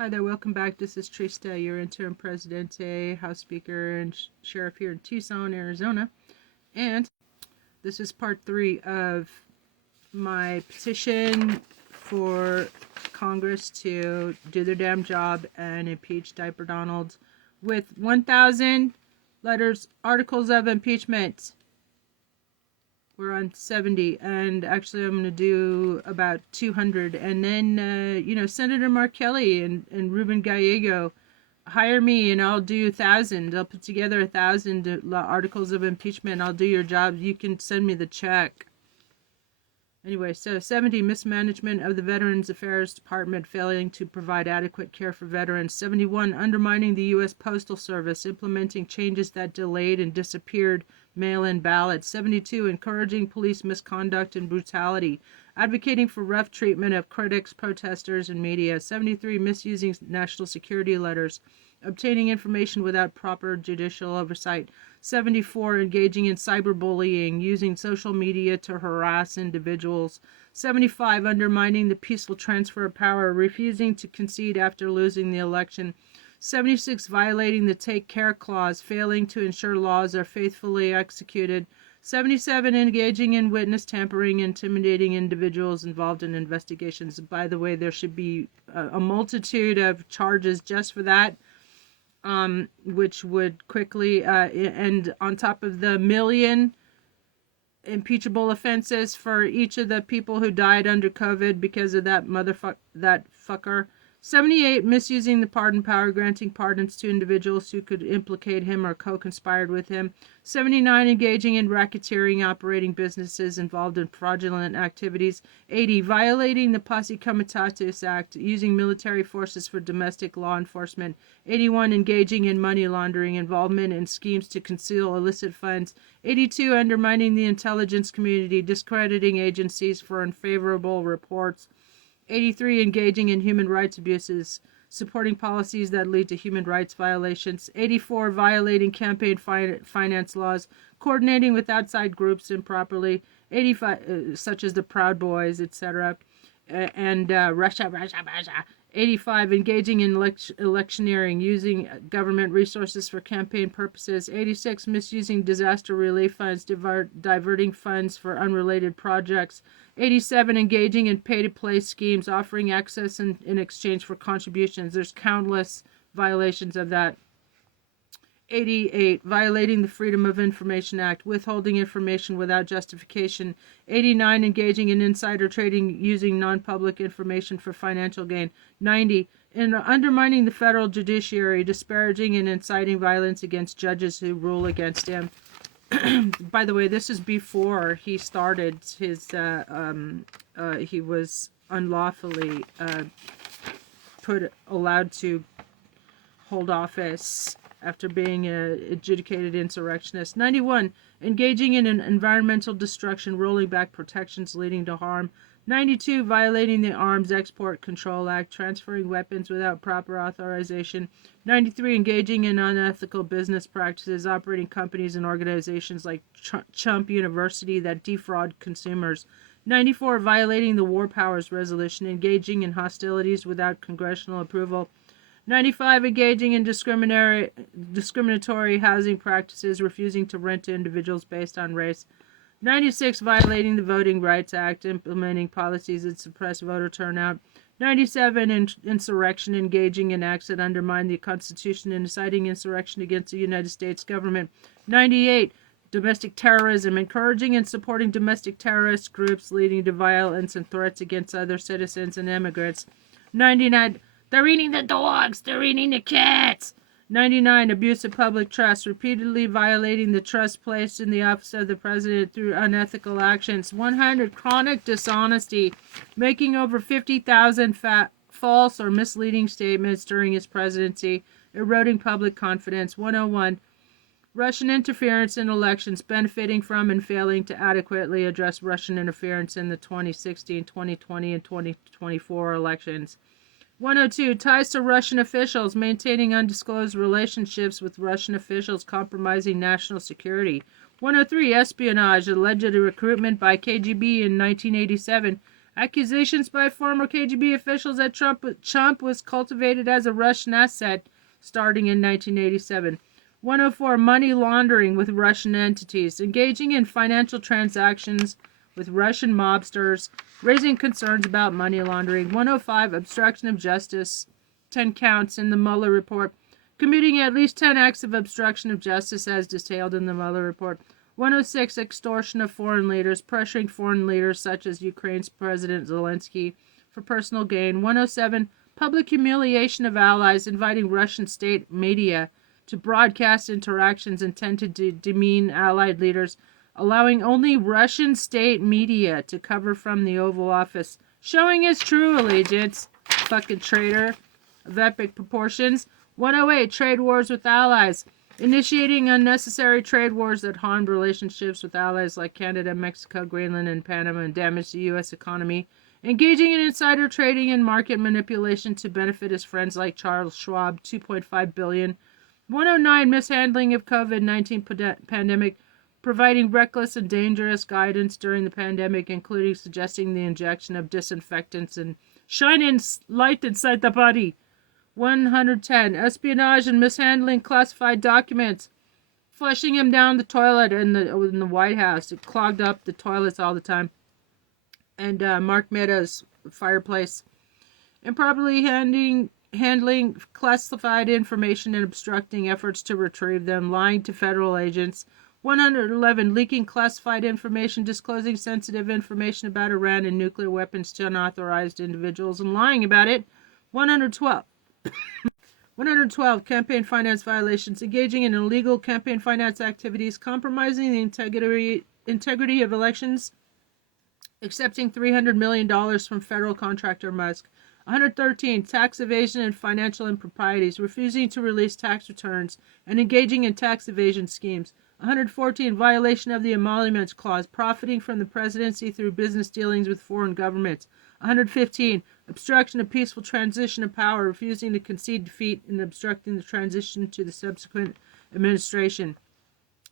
Hi there, welcome back. This is Trista, your interim presidente, House Speaker, and Sheriff here in Tucson, Arizona. And this is part 3 of my petition for Congress to do their damn job and impeach Diaper Donald with 1,000 articles of impeachment. We're on 70, and actually I'm going to do about 200. And then, Senator Mark Kelly and Ruben Gallego, hire me and I'll do 1,000. I'll put together 1,000 articles of impeachment. I'll do your job. You can send me the check. Anyway, so 70, mismanagement of the Veterans Affairs Department, failing to provide adequate care for veterans. 71, undermining the U.S. Postal Service, implementing changes that delayed and disappeared mail-in ballots. 72, encouraging police misconduct and brutality, advocating for rough treatment of critics, protesters, and media. 73, misusing national security letters, obtaining information without proper judicial oversight. 74, engaging in cyberbullying, using social media to harass individuals. 75, undermining the peaceful transfer of power, refusing to concede after losing the election. 76, violating the Take Care Clause, failing to ensure laws are faithfully executed. 77, engaging in witness tampering, intimidating individuals involved in investigations. By the way, there should be a multitude of charges just for that. Which would quickly, and on top of the million impeachable offenses for each of the people who died under COVID because of that fucker. 78, misusing the pardon power, granting pardons to individuals who could implicate him or co-conspired with him. 79, engaging in racketeering, operating businesses involved in fraudulent activities. 80, violating the Posse Comitatus Act, using military forces for domestic law enforcement. 81, engaging in money laundering, involvement in schemes to conceal illicit funds. 82, undermining the intelligence community, discrediting agencies for unfavorable reports. 83, engaging in human rights abuses, supporting policies that lead to human rights violations. 84, violating campaign finance laws, coordinating with outside groups improperly. 85, such as the Proud Boys, etc. And Russia. 85, engaging in electioneering, using government resources for campaign purposes. 86, misusing disaster relief funds, diverting funds for unrelated projects. 87, engaging in pay-to-play schemes, offering access in exchange for contributions. There's countless violations of that. 88, violating the Freedom of Information Act, withholding information without justification. 89, engaging in insider trading using non-public information for financial gain. 90, in undermining the federal judiciary, disparaging and inciting violence against judges who rule against him. By the way, this is before he started his, he was unlawfully allowed to hold office after being an adjudicated insurrectionist. 91, engaging in an environmental destruction, rolling back protections leading to harm. 92, violating the Arms Export Control Act, transferring weapons without proper authorization. 93, engaging in unethical business practices, operating companies and organizations like Chump University that defraud consumers. 94, violating the War Powers Resolution, engaging in hostilities without congressional approval. 95, engaging in discriminatory housing practices, refusing to rent to individuals based on race. 96, violating the Voting Rights Act, implementing policies that suppress voter turnout. 97, insurrection, engaging in acts that undermine the Constitution and inciting insurrection against the United States government. 98, domestic terrorism, encouraging and supporting domestic terrorist groups leading to violence and threats against other citizens and immigrants. 99, they're eating the dogs, they're eating the cats. 99, abuse of public trust, repeatedly violating the trust placed in the office of the president through unethical actions. 100, chronic dishonesty, making over 50,000 false or misleading statements during his presidency, eroding public confidence. 101, Russian interference in elections, benefiting from and failing to adequately address Russian interference in the 2016, 2020, and 2024 elections. 102, ties to Russian officials, maintaining undisclosed relationships with Russian officials, compromising national security. 103, espionage, alleged recruitment by KGB in 1987, Accusations by former KGB officials that Trump was cultivated as a Russian asset starting in 1987. 104. Money laundering with Russian entities, engaging in financial transactions with Russian mobsters, raising concerns about money laundering. 105. Obstruction of justice, 10 counts in the Mueller report, committing at least 10 acts of obstruction of justice as detailed in the Mueller report. 106. Extortion of foreign leaders, pressuring foreign leaders such as Ukraine's President Zelensky for personal gain. 107. Public humiliation of allies, inviting Russian state media to broadcast interactions intended to demean allied leaders, allowing only Russian state media to cover from the Oval Office, showing his true allegiance. Fucking traitor of epic proportions. 108. Trade wars with allies, initiating unnecessary trade wars that harmed relationships with allies like Canada, Mexico, Greenland, and Panama and damaged the U.S. economy. Engaging in insider trading and market manipulation to benefit his friends like Charles Schwab, $2.5 billion. 109. Mishandling of COVID-19 pandemic, providing reckless and dangerous guidance during the pandemic, including suggesting the injection of disinfectants and shining light inside the body. 110. Espionage and mishandling classified documents, flushing him down the toilet in the White House. It clogged up the toilets all the time. And Mark Meadows' fireplace. Improperly handling classified information and obstructing efforts to retrieve them, lying to federal agents. 111. Leaking classified information, disclosing sensitive information about Iran and nuclear weapons to unauthorized individuals and lying about it. 112. 112. Campaign finance violations, engaging in illegal campaign finance activities, compromising the integrity of elections, accepting $300 million from federal contractor Musk. 113. Tax evasion and financial improprieties, refusing to release tax returns and engaging in tax evasion schemes. 114. Violation of the Emoluments Clause, profiting from the presidency through business dealings with foreign governments. 115. Obstruction of peaceful transition of power, refusing to concede defeat and obstructing the transition to the subsequent administration.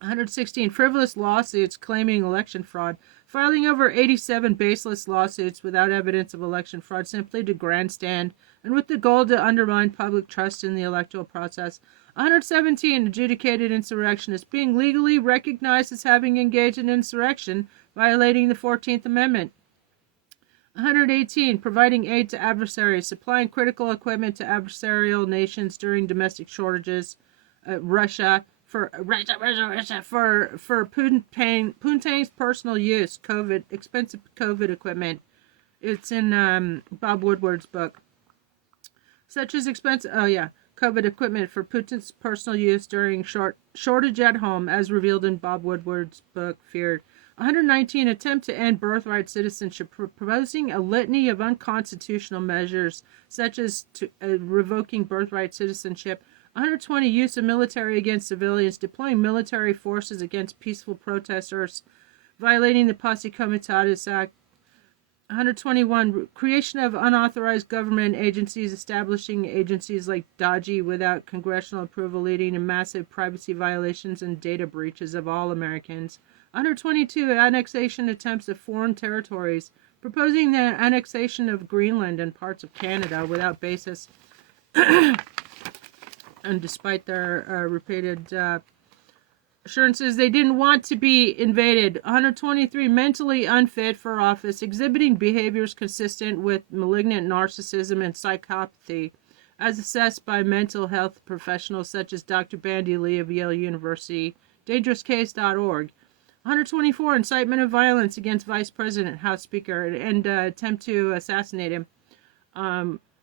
116. Frivolous lawsuits claiming election fraud, filing over 87 baseless lawsuits without evidence of election fraud simply to grandstand and with the goal to undermine public trust in the electoral process. 117. Adjudicated insurrectionists, being legally recognized as having engaged in insurrection, violating the 14th Amendment. 118. Providing aid to adversaries, supplying critical equipment to adversarial nations during domestic shortages. Russia for Putin's personal use, expensive COVID equipment. It's in Bob Woodward's book. Such as COVID equipment for Putin's personal use during shortage at home, as revealed in Bob Woodward's book, Feared. 119. Attempt to end birthright citizenship, proposing a litany of unconstitutional measures, such as revoking birthright citizenship. 120. Use of military against civilians, deploying military forces against peaceful protesters, violating the Posse Comitatus Act. 121. Creation of unauthorized government agencies, establishing agencies like DOGI without congressional approval, leading to massive privacy violations and data breaches of all Americans. 122. Annexation attempts of foreign territories, proposing the annexation of Greenland and parts of Canada without basis and despite their repeated assurances they didn't want to be invaded. 123. Mentally unfit for office, exhibiting behaviors consistent with malignant narcissism and psychopathy, as assessed by mental health professionals such as Dr. Bandy Lee of Yale University, dangerouscase.org. 124. Incitement of violence against Vice President, House Speaker, and attempt to assassinate him.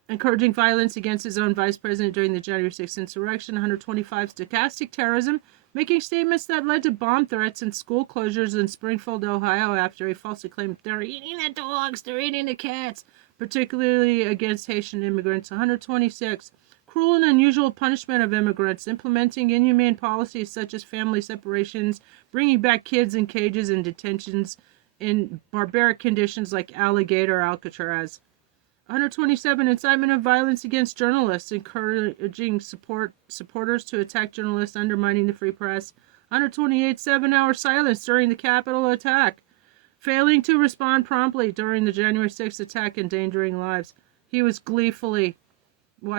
Encouraging violence against his own vice president during the January 6th insurrection. 125. Stochastic terrorism, making statements that led to bomb threats and school closures in Springfield, Ohio, after he falsely claimed they're eating the dogs, they're eating the cats, particularly against Haitian immigrants. 126. Cruel and unusual punishment of immigrants, implementing inhumane policies such as family separations, bringing back kids in cages and detentions in barbaric conditions like Alligator Alcatraz. 127. Incitement of violence against journalists, encouraging supporters to attack journalists, undermining the free press. 128. 7-hour silence during the Capitol attack. failing to respond promptly during the January 6th attack, endangering lives. He was gleefully watching